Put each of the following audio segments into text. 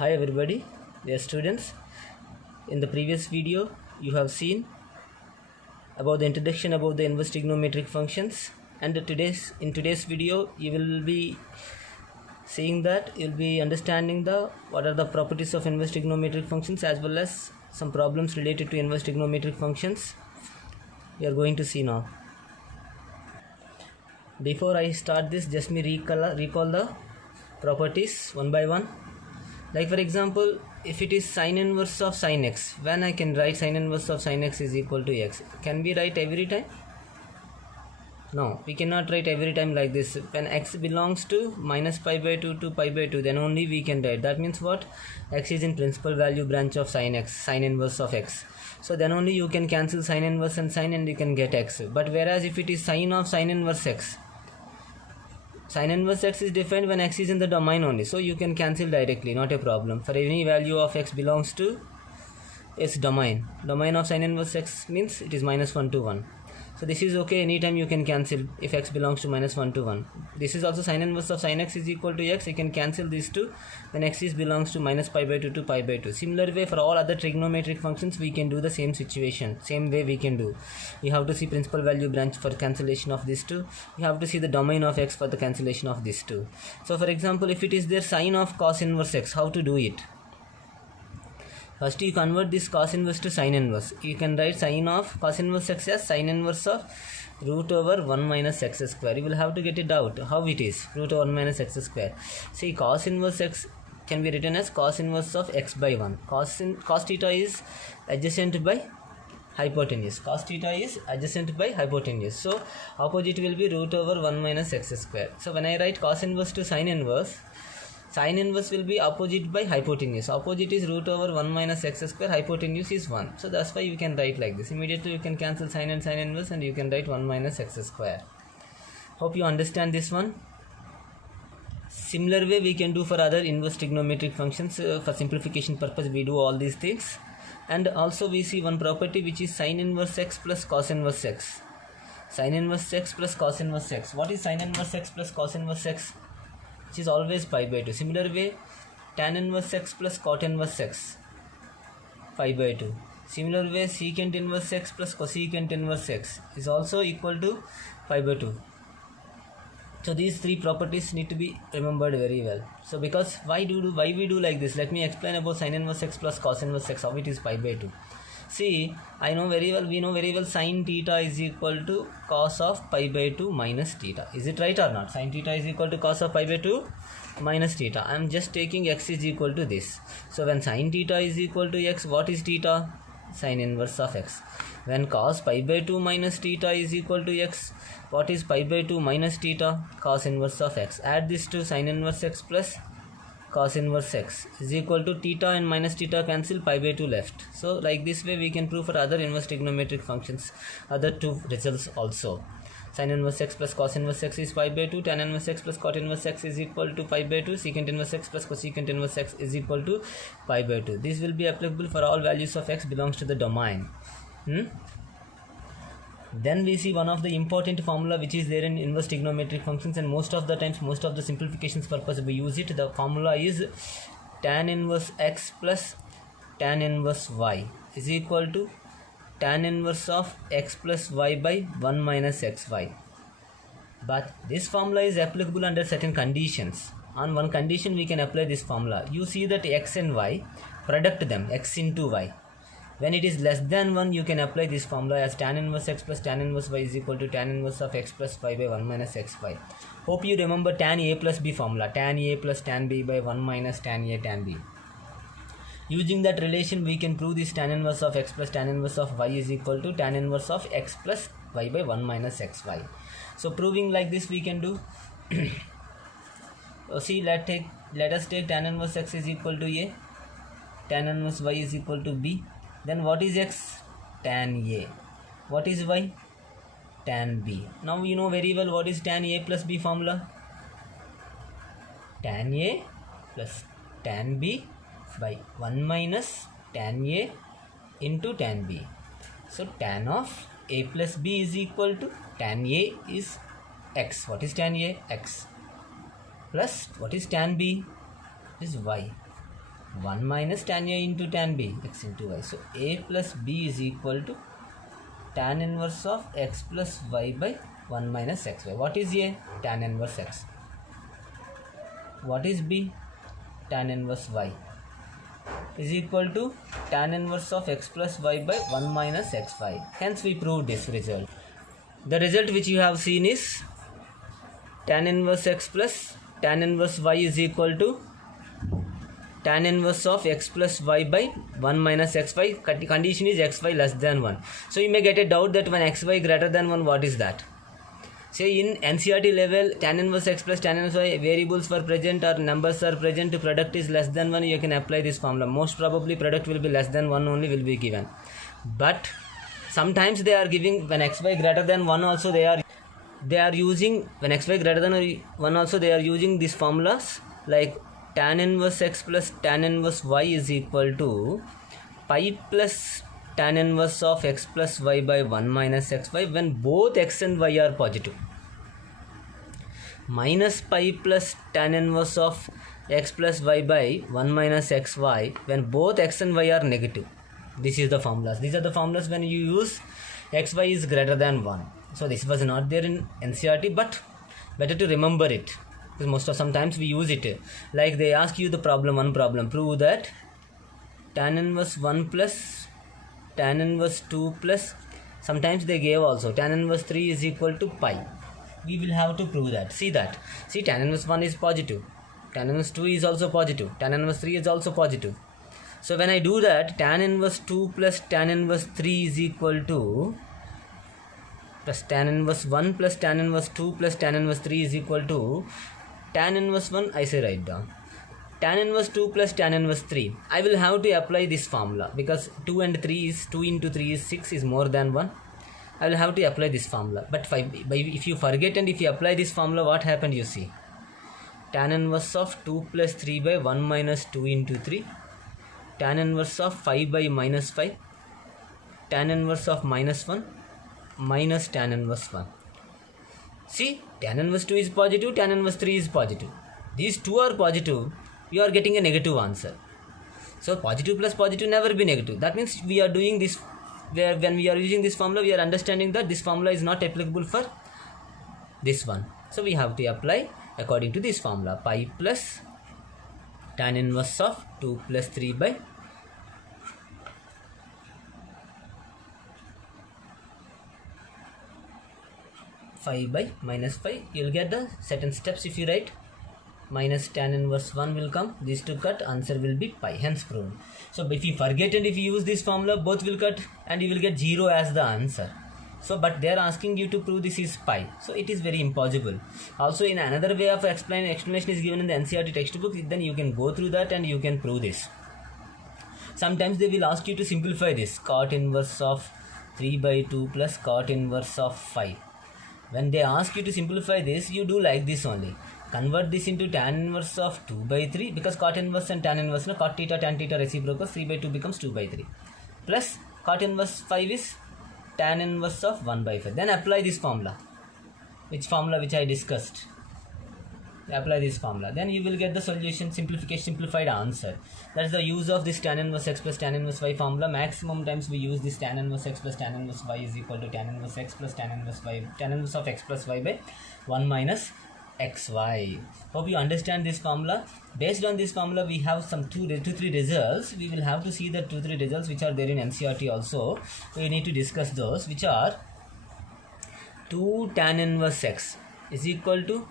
Hi everybody, dear students. In the previous video, you have seen about the introduction about the inverse trigonometric functions, and in today's video you will be seeing that you'll be understanding what are the properties of inverse trigonometric functions as well as some problems related to inverse trigonometric functions. We are going to see now. Before I start this, just me recall the properties one by one. Like for example, if it is sine inverse of sine x, when I can write sine inverse of sine x is equal to x, can we write every time? No, we cannot write every time like this. When x belongs to minus pi by 2 to pi by 2, then only we can write. That means what? X is in principal value branch of sine x, sine inverse of x. So then only you can cancel sine inverse and sine and you can get x. But whereas if it is sine of sine inverse x, sine inverse x is defined when x is in the domain only, so you can cancel directly, not a problem. For any value of x belongs to its domain of sine inverse x means it is minus 1 to 1. So this is okay, anytime you can cancel if x belongs to minus 1 to 1. This is also sine inverse of sine x is equal to x, you can cancel these two when x is belongs to minus pi by 2 to pi by 2. Similar way for all other trigonometric functions we can do the same situation, same way we can do. You have to see principal value branch for cancellation of these two, you have to see the domain of x for the cancellation of these two. So for example, if it is there sine of cos inverse x, how to do it? First you convert this cos inverse to sine inverse. You can write sine of cos inverse x as sine inverse of root over 1 minus x square. You will have to get it out how it is, root over 1 minus x square. See, cos inverse x can be written as cos inverse of x by 1. Cos theta is adjacent by hypotenuse. Cos theta is adjacent by hypotenuse. So opposite will be root over 1 minus x square. So when I write cos inverse to sine inverse will be opposite by hypotenuse. Opposite is root over 1 minus x square, hypotenuse is 1. So that's why you can write like this. Immediately you can cancel sine and sine inverse and you can write 1 minus x square. Hope you understand this one. Similar way we can do for other inverse trigonometric functions. For simplification purpose we do all these things. And also we see one property which is sine inverse x plus cos inverse x. Sine inverse x plus cos inverse x. What is sine inverse x plus cos inverse x? Which is always pi by 2. Similar way, tan inverse x plus cot inverse x, pi by 2. Similar way, secant inverse x plus cosecant inverse x is also equal to pi by 2. So these three properties need to be remembered very well. So because why we do like this? Let me explain about sin inverse x plus cos inverse x, how it is pi by 2. See, we know very well sin theta is equal to cos of pi by 2 minus theta. Is it right or not? Sin theta is equal to cos of pi by 2 minus theta. I am just taking x is equal to this. So when sin theta is equal to x, what is theta? Sin inverse of x. When cos pi by 2 minus theta is equal to x, what is pi by 2 minus theta? Cos inverse of x. Add this to sin inverse x plus cos inverse x is equal to theta and minus theta cancel, pi by 2 left. So like this way we can prove for other inverse trigonometric functions, other two results also. Sin inverse x plus cos inverse x is pi by 2, tan inverse x plus cot inverse x is equal to pi by 2, secant inverse x plus cosecant inverse x is equal to pi by 2. This will be applicable for all values of x belongs to the domain. Then we see one of the important formula which is there in inverse trigonometric functions, and most of the times, most of the simplifications purpose we use it. The formula is tan inverse x plus tan inverse y is equal to tan inverse of x plus y by 1 minus xy. But this formula is applicable under certain conditions. On one condition we can apply this formula. You see that x and y, product them, x into y. When it is less than 1, you can apply this formula as tan inverse x plus tan inverse y is equal to tan inverse of x plus y by 1 minus xy. Hope you remember tan a plus b formula, tan a plus tan b by 1 minus tan a tan b. Using that relation, we can prove this tan inverse of x plus tan inverse of y is equal to tan inverse of x plus y by 1 minus xy. So proving like this we can do. See, let us take tan inverse x is equal to a, tan inverse y is equal to b. Then what is x? Tan a. What is y? Tan b. Now you know very well what is tan a plus b formula. Tan a plus tan b by 1 minus tan a into tan b. So tan of a plus b is equal to tan a is x. What is tan a? X. Plus what is tan b? Is y. 1 minus tan A into tan B, x into y. So A plus B is equal to tan inverse of x plus y by 1 minus xy. What is A? Tan inverse x. What is B? Tan inverse y is equal to tan inverse of x plus y by 1 minus xy. Hence we proved this result. The result which you have seen is tan inverse x plus tan inverse y is equal to tan inverse of x plus y by 1 minus xy. Condition is xy less than 1. So you may get a doubt that when xy greater than 1, what is that? Say in NCERT level, tan inverse x plus tan inverse y variables were present or numbers are present, product is less than 1, you can apply this formula. Most probably product will be less than 1 only will be given. But sometimes they are giving when xy greater than 1 also they are using, when xy greater than 1 also they are using these formulas like tan inverse x plus tan inverse y is equal to pi plus tan inverse of x plus y by 1 minus xy when both x and y are positive, minus pi plus tan inverse of x plus y by 1 minus xy when both x and y are negative. This is the formulas. These are the formulas when you use xy is greater than 1. So this was not there in NCERT, but better to remember it because most of sometimes we use it. Like they ask you the one problem, prove that tan inverse 1 plus tan inverse 2 plus, sometimes they gave also tan inverse 3 is equal to pi. We will have to prove that. See that. See, tan inverse 1 is positive, tan inverse 2 is also positive, tan inverse 3 is also positive. So when I do that, tan inverse 2 plus tan inverse 3 is equal to plus tan inverse 1 plus tan inverse 2 plus tan inverse 3 is equal to tan inverse 1, I say write down. Tan inverse 2 plus tan inverse 3. I will have to apply this formula because 2 and 3 is 2 into 3 is 6 is more than 1. I will have to apply this formula. But if you forget and if you apply this formula, what happened you see? Tan inverse of 2 plus 3 by 1 minus 2 into 3. Tan inverse of 5 by minus 5. Tan inverse of minus 1 minus tan inverse 1. See, tan inverse 2 is positive, tan inverse 3 is positive. These two are positive. You are getting a negative answer. So positive plus positive never be negative. That means we are doing this where when we are using this formula, we are understanding that this formula is not applicable for this one. So we have to apply according to this formula. Pi plus tan inverse of 2 plus 3 by 5 by minus 5. You will get the certain steps if you write. Minus tan inverse 1 will come, these two cut, answer will be pi, hence proven. So if you forget and if you use this formula, both will cut and you will get 0 as the answer. So but they are asking you to prove this is pi, so it is very impossible. Also in another way of explanation is given in the NCERT textbook, then you can go through that and you can prove this. Sometimes they will ask you to simplify this, cot inverse of 3 by 2 plus cot inverse of 5. When they ask you to simplify this, you do like this only. Convert this into tan inverse of 2 by 3 because cot inverse and tan inverse, cot theta tan theta reciprocal, 3 by 2 becomes 2 by 3 plus cot inverse 5 is tan inverse of 1 by 5. Then apply this formula, which I discussed. Apply this formula, then you will get the solution, simplified answer. That is the use of this tan inverse x plus tan inverse y formula. Maximum times we use this tan inverse x plus tan inverse y is equal to tan inverse x plus tan inverse y, tan inverse of x plus y by 1 minus xy. Hope you understand this formula. Based on this formula, we have some 2-3 results. We will have to see the 2-3 results which are there in NCERT also. We need to discuss those, which are 2 tan inverse x is equal to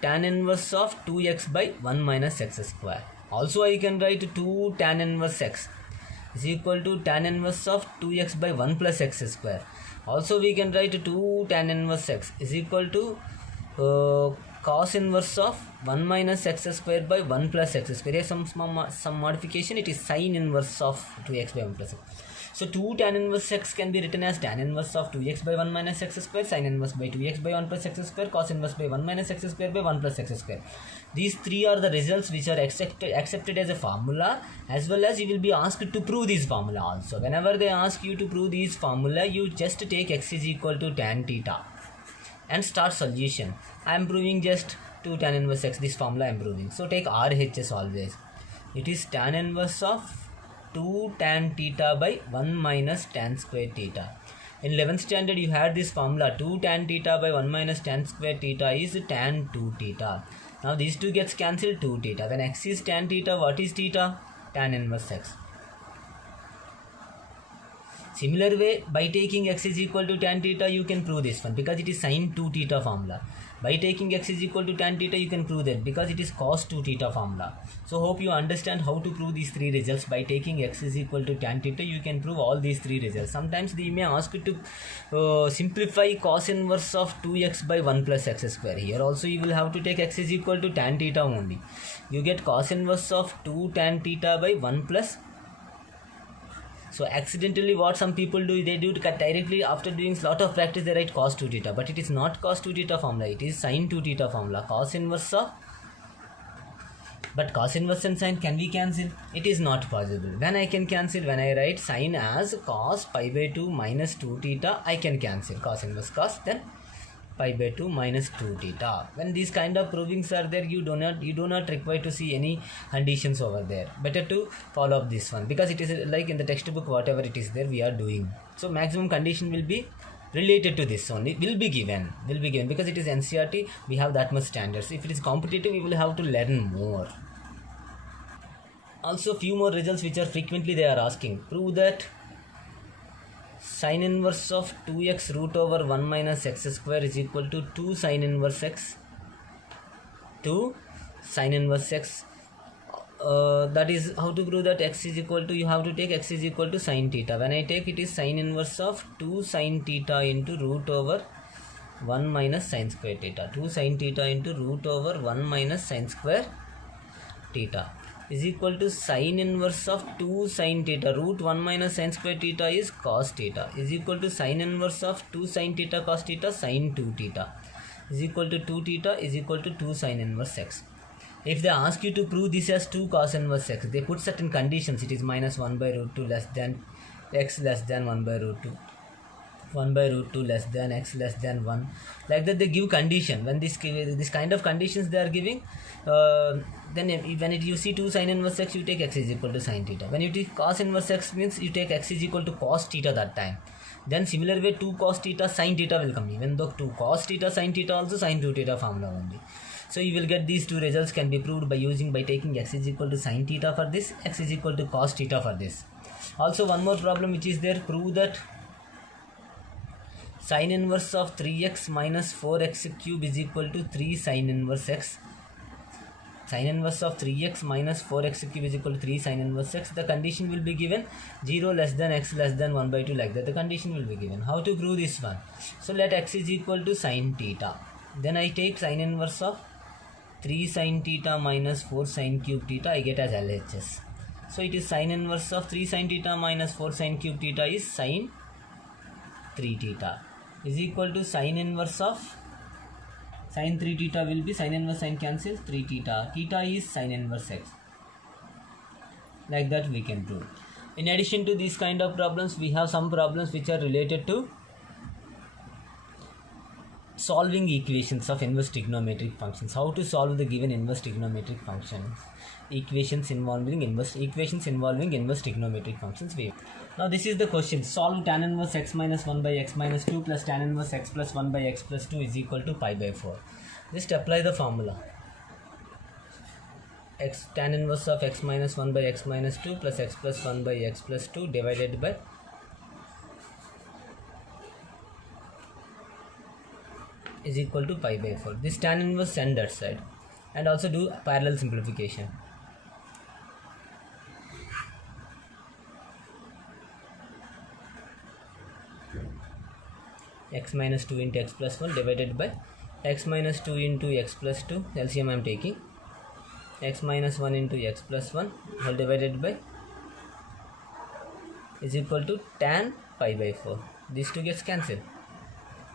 tan inverse of 2x by 1 minus x square. Also I can write 2 tan inverse x is equal to tan inverse of 2x by 1 plus x square. Also we can write 2 tan inverse x is equal to cos inverse of 1 minus x square by 1 plus x square. Here some modification, it is sin inverse of 2x by 1 plus x. So 2 tan inverse x can be written as tan inverse of 2x by 1 minus x square, sin inverse by 2x by 1 plus x square, cos inverse by 1 minus x square by 1 plus x square. These three are the results which are accepted as a formula, as well as you will be asked to prove this formula also. Whenever they ask you to prove this formula, you just take x is equal to tan theta and start solution. I am proving just 2 tan inverse x, this formula I am proving. So take RHS always. It is tan inverse of 2 tan theta by 1 minus tan square theta. In 11th standard you had this formula, 2 tan theta by 1 minus tan square theta is tan 2 theta. Now these two gets cancelled, 2 theta. When x is tan theta, what is theta? Tan inverse x. Similar way, by taking x is equal to tan theta, you can prove this one because it is sin 2 theta formula. By taking x is equal to tan theta, you can prove that because it is cos 2 theta formula. So hope you understand how to prove these three results. By taking x is equal to tan theta, you can prove all these three results. Sometimes they may ask you to simplify cos inverse of 2x by 1 plus x square. Here also you will have to take x is equal to tan theta only. You get cos inverse of 2 tan theta by 1 plus. So accidentally what some people do, they do directly after doing lot of practice they write cos 2 theta, but it is not cos 2 theta formula, it is sin 2 theta formula. Cos inverse of, but cos inverse and sin, can we cancel? It is not possible. When I can cancel? When I write sin as cos pi by 2 minus 2 theta, I can cancel cos inverse cos, then pi by 2 minus 2 theta. When these kind of provings are there, you do not require to see any conditions over there. Better to follow up this one because it is like in the textbook, whatever it is there we are doing. So maximum condition will be related to this only, will be given because it is NCERT, we have that much standards. If it is competitive, we will have to learn more. Also few more results which are frequently they are asking. Prove that sin inverse of 2x root over 1 minus x square is equal to 2 sin inverse x. 2 sin inverse x. That is how to prove that x is equal to, you have to take x is equal to sin theta. When I take, it is sin inverse of 2 sin theta into root over 1 minus sin square theta. 2 sin theta into root over 1 minus sin square theta is equal to sin inverse of 2 sin theta. Root 1 minus sin square theta is cos theta is equal to sin inverse of 2 sin theta cos theta sin 2 theta is equal to 2 theta is equal to 2 sin inverse x. If they ask you to prove this as 2 cos inverse x, they put certain conditions. It is minus 1 by root 2 less than x less than 1 by root 2. 1 by root 2 less than x less than 1. Like that they give condition. When this kind of conditions they are giving, then when you see 2 sin inverse x, you take x is equal to sin theta. When you take cos inverse x, means you take x is equal to cos theta that time. Then similar way 2 cos theta sin theta will come. Even though 2 cos theta sin theta also sin 2 theta formula only. So you will get these two results can be proved by taking x is equal to sin theta for this, x is equal to cos theta for this. Also one more problem which is there, prove that sin inverse of 3x minus 4x cube is equal to 3 sin inverse x. Sin inverse of 3x minus 4x cube is equal to 3 sin inverse x. The condition will be given 0 less than x less than 1 by 2, like that the condition will be given. How to prove this one? So let x is equal to sin theta. Then I take sin inverse of 3 sin theta minus 4 sin cube theta, I get as LHS. So it is sin inverse of 3 sin theta minus 4 sin cube theta is sin 3 theta is equal to sin inverse of sin 3 theta will be sin inverse sin cancel 3 theta. Theta is sin inverse x. Like that we can prove. In addition to these kind of problems, we have some problems which are related to solving equations of inverse trigonometric functions. How to solve the given inverse trigonometric functions? Equations involving inverse trigonometric functions. Now this is the question. Solve tan inverse x minus 1 by x minus 2 plus tan inverse x plus 1 by x plus 2 is equal to pi by 4. Just apply the formula. X tan inverse of x minus 1 by x minus 2 plus x plus 1 by x plus 2 divided by is equal to pi by 4. This tan inverse send that side and also do parallel simplification. X minus 2 into x plus 1 divided by x minus 2 into x plus 2, LCM I am taking, x minus 1 into x plus 1 whole divided by is equal to tan pi by 4. These two gets cancelled.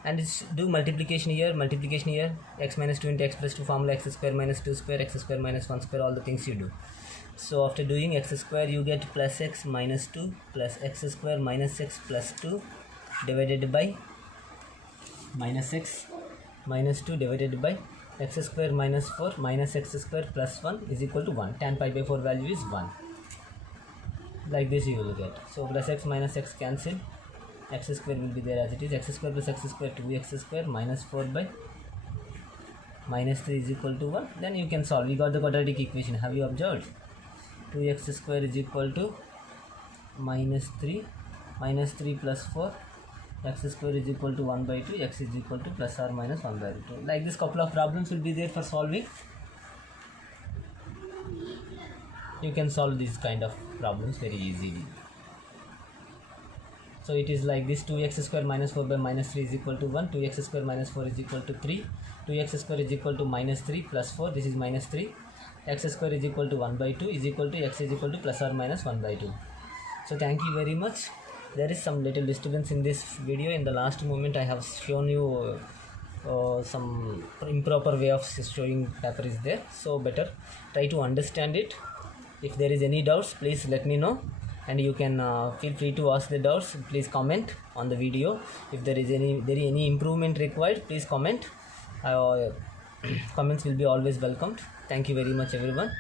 And do multiplication here, x minus 2 into x plus 2 formula, x square minus 2 square, x square minus 1 square, all the things you do. So after doing x square, you get plus x minus 2 plus x square minus x plus 2 divided by minus x minus 2 divided by x square minus 4 minus x square plus 1 is equal to 1. Tan pi by 4 value is 1. Like this you will get. So plus x minus x cancel, x square will be there as it is. X square plus x square 2x square minus 4 by minus 3 is equal to 1. Then you can solve. We got the quadratic equation. Have you observed? 2x square is equal to minus 3 plus 4, x square is equal to 1 by 2, x is equal to plus or minus 1 by 2. Like this couple of problems will be there for solving. You can solve these kind of problems very easily. So it is like this: 2x square minus 4 by minus 3 is equal to 1, 2x square minus 4 is equal to 3, 2x square is equal to minus 3 plus 4, this is minus 3, x square is equal to 1 by 2 is equal to x is equal to plus or minus 1 by 2. So thank you very much. There is some little disturbance in this video. In the last moment I have shown you some improper way of showing paper is there, so better try to understand it. If there is any doubts, please let me know, and you can feel free to ask the doubts. Please comment on the video. If there is any improvement required, please comment. Comments will be always welcomed. Thank you very much everyone.